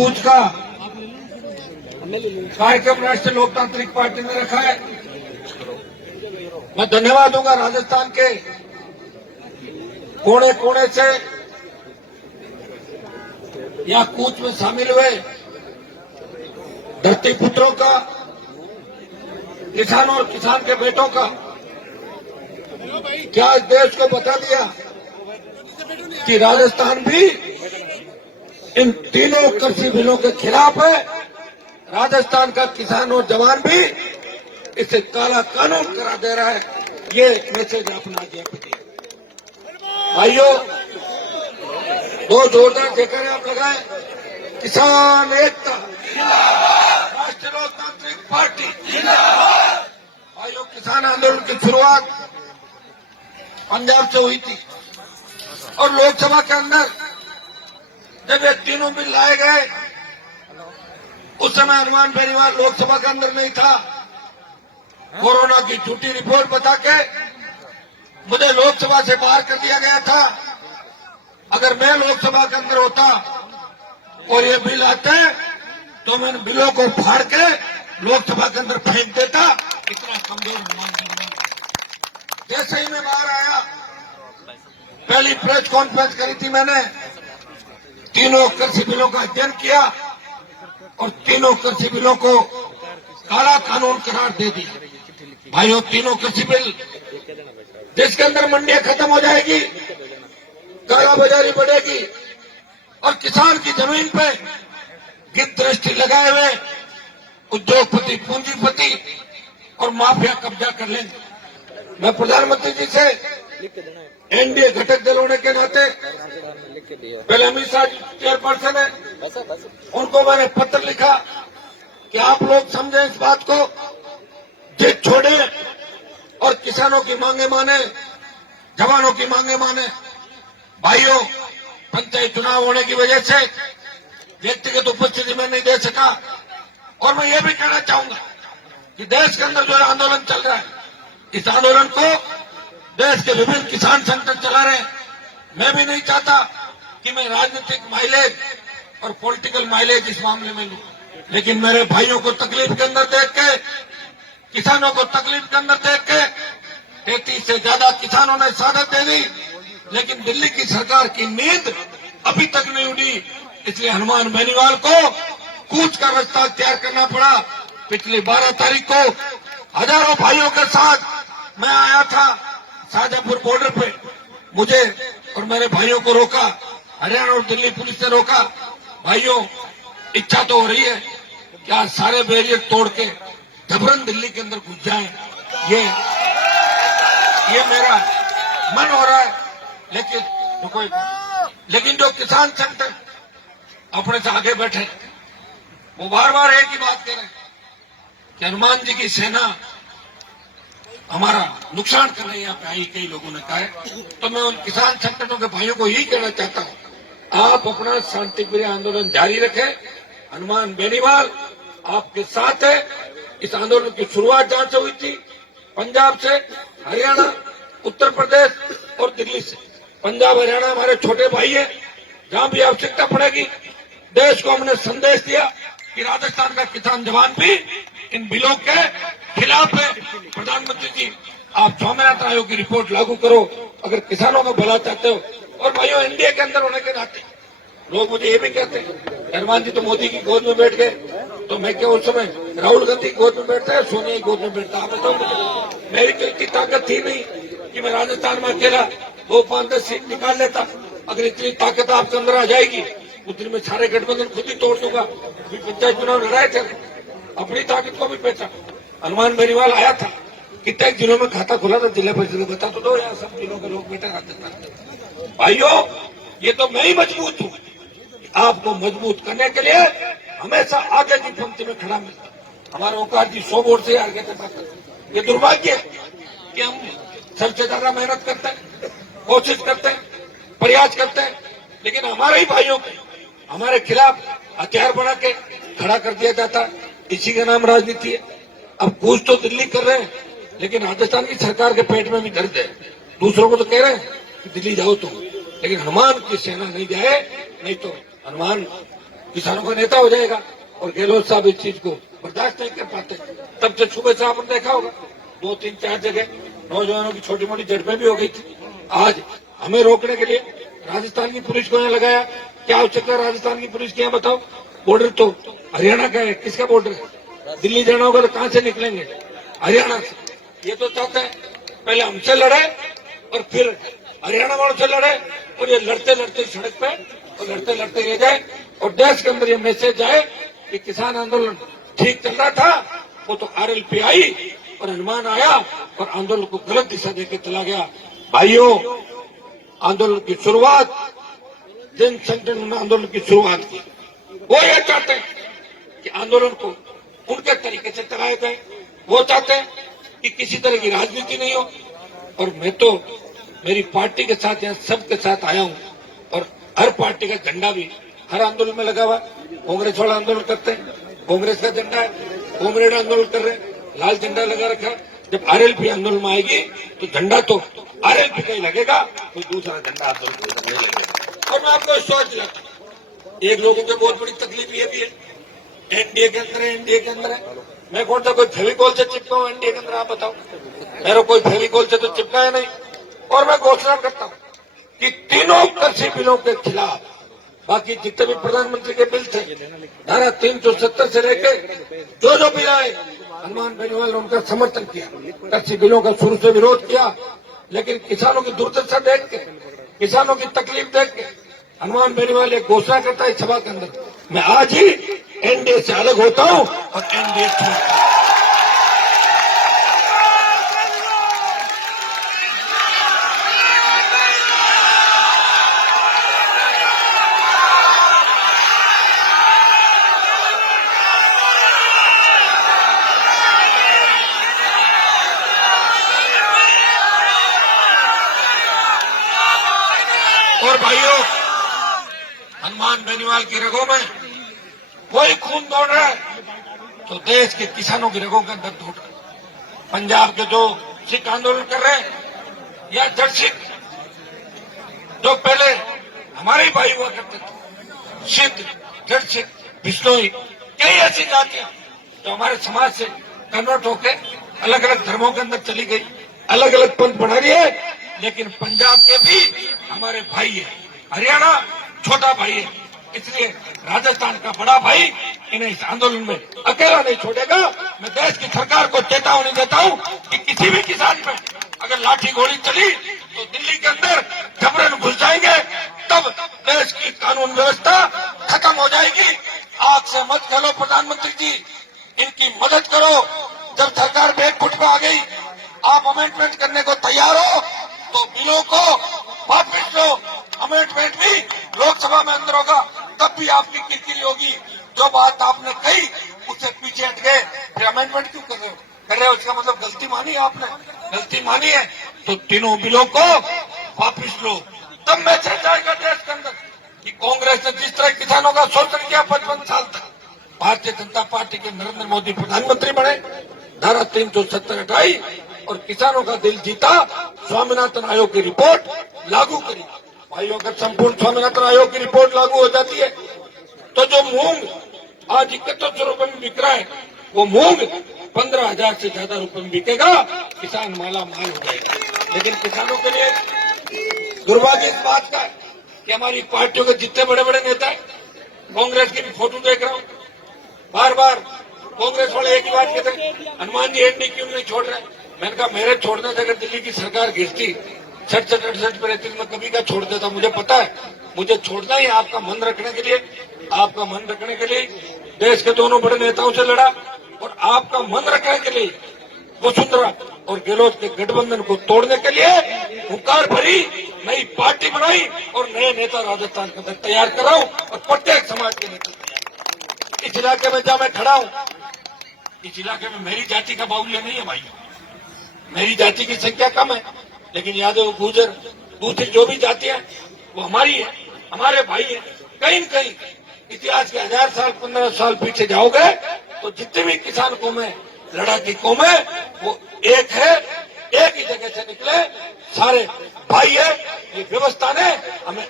कूच का कार्यक्रम राष्ट्रीय लोकतांत्रिक पार्टी ने रखा है। मैं धन्यवाद दूंगा राजस्थान के कोने कोने से यहाँ कूच में शामिल हुए धरती पुत्रों का, किसानों और किसान के बेटों का, क्या इस देश को बता दिया कि राजस्थान भी इन तीनों कृषि बिलों के खिलाफ है। राजस्थान का किसान और जवान भी इसे काला कानून करा दे रहा है। ये मैसेज अपना दिया। भाइयों, दो जोरदार जयकारे आप लगाए। किसान एकता, राष्ट्रीय लोकतांत्रिक पार्टी। भाइयों, किसान आंदोलन की शुरुआत पंजाब से हुई थी और लोकसभा के अंदर जब ये तीनों बिल लाए गए, उस समय हनुमान बेनीवाल लोकसभा के अंदर नहीं था। कोरोना की झूठी रिपोर्ट बता के मुझे लोकसभा से बाहर कर दिया गया था। अगर मैं लोकसभा के अंदर होता और ये बिल आते तो मैं इन बिलों को फाड़ के लोकसभा के अंदर फेंक देता। इतना कमजोर हनुमान बेनीवाल। जैसे ही मैं बाहर आया, पहली प्रेस कॉन्फ्रेंस करी थी मैंने। तीनों कृषि बिलों का अध्ययन किया और तीनों कृषि बिलों को काला कानून करार दे दिया। भाइयों, तीनों कृषि बिल जिसके अंदर मंडियां खत्म हो जाएगी, कालाबाजारी बढ़ेगी और किसान की जमीन पे गिद्ध दृष्टि लगाए हुए उद्योगपति, पूंजीपति और माफिया कब्जा कर लेंगे। मैं प्रधानमंत्री जी से एनडीए घटक दल होने के नाते, पहले अमित शाह चेयरपर्सन है, उनको मैंने पत्र लिखा कि आप लोग समझें इस बात को, जिद छोड़े और किसानों की मांगे माने, जवानों की मांगे माने। भाइयों, पंचायत चुनाव होने की वजह से व्यक्तिगत उपस्थिति में नहीं दे सका। और मैं ये भी कहना चाहूंगा कि देश के अंदर जो आंदोलन चल रहा है, इस आंदोलन को देश के विभिन्न किसान संगठन चला रहे हैं। मैं भी नहीं चाहता कि मैं राजनीतिक माइलेज और पॉलिटिकल माइलेज इस मामले में लूं, लेकिन मेरे भाइयों को तकलीफ के अंदर देख के, किसानों को तकलीफ के अंदर देख के 33 से ज्यादा किसानों ने शहादत दे दी, लेकिन दिल्ली की सरकार की नींद अभी तक नहीं उड़ी। इसलिए हनुमान बेनीवाल को कूच का रास्ता तैयार करना पड़ा। पिछली 12 तारीख को हजारों भाइयों के साथ मैं आया था शाहजहांपुर बॉर्डर पे। मुझे और मेरे भाइयों को रोका, हरियाणा और दिल्ली पुलिस ने रोका। भाइयों, इच्छा तो हो रही है कि आज सारे बैरियर तोड़ के जबरन दिल्ली के अंदर घुस जाएं। ये मेरा मन हो रहा है, लेकिन जो किसान संगठन अपने से आगे बैठे, वो बार बार एक ही बात कह रहे हैं कि हनुमान जी की सेना हमारा नुकसान कर रही है। यहाँ पे आई कई लोगों ने कहा है। तो मैं उन किसान संगठनों के भाइयों को यही कहना चाहता हूँ, आप अपना शांतिप्रिय आंदोलन जारी रखें। हनुमान बेनीवाल आपके साथ है। इस आंदोलन की शुरुआत जहां से हुई थी, पंजाब से, हरियाणा, उत्तर प्रदेश और दिल्ली से। पंजाब हरियाणा हमारे छोटे भाई है। जहां भी आवश्यकता पड़ेगी, देश को हमने संदेश दिया कि राजस्थान का किसान जवान भी इन बिलों के खिलाफ है। प्रधानमंत्री जी, आप स्वामीनाथन आयोग की रिपोर्ट लागू करो अगर किसानों का भला चाहते हो। और भाइयों, इंडिया के अंदर होने के नाते लोग मुझे ये भी कहते हैं, हनुमान जी तो मोदी की गोद में बैठ गए, तो मैं क्या उस समय राहुल गांधी की गोद में बैठता है, सोनिया की गोद में बैठता? आप बताओ मुझे। मेरी तो इतनी ताकत थी नहीं कि मैं राजस्थान में अकेला 2-5-10 सीट निकाल लेता। अगर इतनी ताकत आपके अंदर आ जाएगी, उस दिन में सारे गठबंधन खुद ही तोड़ दूंगा। अभी पंचायत चुनाव लड़ाए थे, अपनी ताकत को भी पहचान। हनुमान बेनीवाल आया था, कितने जिलों में खाता खुला था जिला परिषद में, बता तो दो यार। सब जिलों के लोग बेटा राजस्थान। भाइयों, ये तो मैं ही मजबूत हूँ। आपको मजबूत करने के लिए हमेशा आगे की पंक्ति में खड़ा मिलता। हमारे ओंकार जी 100 वोट से आगे थे बात। ये दुर्भाग्य है कि हम सबसे ज्यादा मेहनत करते हैं, कोशिश करते हैं, प्रयास करते हैं, लेकिन हमारे ही भाइयों को हमारे खिलाफ हथियार बना के खड़ा कर दिया जाता है। इसी का नाम राजनीति है। अब कुछ तो दिल्ली कर रहे हैं, लेकिन राजस्थान की सरकार के पेट में भी दर्द है। दूसरों को तो कह रहे हैं कि दिल्ली जाओ तुम, लेकिन हनुमान की सेना नहीं जाए, नहीं तो हनुमान किसानों का नेता हो जाएगा। और गहलोत साहब इस चीज को बर्दाश्त नहीं कर पाते। तब से सुबह से आपने देखा होगा 2-3-4 जगह नौजवानों की छोटी मोटी झड़पें भी हो गई थी। आज हमें रोकने के लिए राजस्थान की पुलिस को यहाँ लगाया। क्या आवश्यकता राजस्थान की पुलिस की, यहाँ बताओ। बॉर्डर तो हरियाणा का है, किसका बॉर्डर है? दिल्ली जाना होगा तो कहां से निकलेंगे? हरियाणा से। ये तो चाहते हैं पहले हमसे लड़े और फिर हरियाणा वालों से लड़े, और ये लड़ते लड़ते सड़क पे और लड़ते लड़ते रह जाए, और देश के अंदर ये मैसेज आए कि किसान आंदोलन ठीक चल रहा था, वो तो आरएलपी आई और हनुमान आया और आंदोलन को गलत दिशा देकर चला गया। भाइयों, आंदोलन की शुरुआत जन संगठन ने आंदोलन की शुरुआत की। वो ये चाहते हैं कि आंदोलन को उनके तरीके से चलाया जाए। वो चाहते हैं कि किसी तरह की राजनीति नहीं हो। और मैं तो मेरी पार्टी के साथ यहाँ सबके साथ आया हूँ, और हर पार्टी का झंडा भी हर आंदोलन में लगा हुआ। कांग्रेस वाला आंदोलन करते हैं, कांग्रेस का झंडा है। कांग्रेस आंदोलन कर रहे हैं, लाल झंडा लगा रखा है। जब आरएलपी आंदोलन में आएगी तो झंडा तो आरएलपी का ही लगेगा, कोई दूसरा झंडा आंदोलन नहीं लगेगा। और मैं आपको विश्वास दिलाता हूँ, एक लोगों की बहुत बड़ी तकलीफ ये भी है, एनडीए के अंदर है, एनडीए के अंदर है। मैं कौन सा कोई फेविकॉल से चिपका हूँ एनडीए के अंदर, आप बताओ? मेरा कोई फेविकॉल से तो चिपका है नहीं। और मैं घोषणा करता हूँ कि तीनों कृषि बिलों के खिलाफ, बाकी जितने भी प्रधानमंत्री के बिल थे, धारा 370 से लेके जो बिल आए, हनुमान बेनीवाल ने उनका समर्थन किया। कृषि बिलों का शुरू से विरोध किया, लेकिन किसानों की दुर्दशा देख के, किसानों की तकलीफ देख के हनुमान बेनीवाल एक घोषणा करता है सभा के अंदर, मैं आज ही एनडीए से अलग होता हूं और एनडीए छोड़ता हूं। और भाइयों, हनुमान बेनीवाल की रगों में वही खून दौड़ रहा है तो देश के किसानों की रगों के अंदर दौड़ रहा है। पंजाब के जो सिख आंदोलन कर रहे हैं, या जट सिख जो पहले हमारे ही भाई हुआ करते थे, सिख, जट सिख, बिश्नोई, कई ऐसी जातियां जो हमारे समाज से कन्वर्ट होकर अलग अलग धर्मों के अंदर चली गई, अलग अलग पंथ बना रही है। लेकिन पंजाब के भी हमारे भाई है, हरियाणा छोटा भाई है, इसलिए राजस्थान का बड़ा भाई इन्हें इस आंदोलन में अकेला नहीं छोड़ेगा। मैं देश की सरकार को चेतावनी देता हूं कि किसी भी किसान में अगर लाठी गोली चली तो दिल्ली के अंदर जबरन घुस जाएंगे, तब देश की कानून व्यवस्था खत्म हो जाएगी। आग से मत खेलो प्रधानमंत्री जी, इनकी मदद करो। जब सरकार बैकफुट पे आ गई, आप अमेंडमेंट करने को तैयार हो तो बिलों को वापस लो। अमेंडमेंट भी लोकसभा में अंदर होगा, तब भी आपकी किरकिरी होगी। जो बात आपने कही उससे पीछे हट गए, फिर अमेंडमेंट क्यों कर रहे हो? उसका मतलब गलती मानी आपने, गलती मानी है तो तीनों बिलों को वापस लो। तब मैसेज जाएगा देश के अंदर कि कांग्रेस ने जिस तरह किसानों का शोषण किया 55 साल तक, भारतीय जनता पार्टी के नरेंद्र मोदी प्रधानमंत्री बने, धारा 370 हटाई और किसानों का दिल जीता, स्वामीनाथन आयोग की रिपोर्ट लागू करी। भाइयों, अगर संपूर्ण स्वामीनाथन आयोग की रिपोर्ट लागू हो जाती है तो जो मूंग आज 7100 रुपए में बिक रहा है, वो मूंग 15,000 से ज्यादा रुपए में बिकेगा, किसान माला माल हो जाएगा। लेकिन किसानों के लिए दुर्भाग्य इस बात का है कि हमारी पार्टियों के जितने बड़े बड़े नेता हैं, कांग्रेस की भी फोटो देख रहा हूं, बार बार कांग्रेस वाले एक ही बात कहते हैं, हनुमान जी एनडीए क्यों नहीं छोड़ रहे? मैंने कहा मेरे छोड़ने से अगर दिल्ली की सरकार गिरती 67-68 पे रहती, मैं कभी का छोड़ देता। मुझे पता है, मुझे छोड़ना ही आपका मन रखने के लिए, आपका मन रखने के लिए देश के दोनों बड़े नेताओं से लड़ा, और आपका मन रखने के लिए वसुंधरा और गहलोत के गठबंधन को तोड़ने के लिए हुंकार भरी नई पार्टी बनाई और नए नेता राजस्थान के अंदर तैयार कराऊं, और प्रत्येक समाज के नेता तैयार। इस इलाके में जहां मैं खड़ा हूं, इस इलाके में मेरी जाति का बाहुल्य नहीं है भाइयों, मेरी जाति की संख्या कम है, लेकिन यादव, गुर्जर, दूसरी जो भी जातियां वो हमारी है, हमारे भाई है। कहीं न कहीं इतिहास के 1000 साल 15 साल पीछे जाओगे तो जितने भी किसान कौमें, लड़ाकी कौमें, वो एक है, एक ही जगह से निकले, सारे भाई है। ये व्यवस्था ने हमें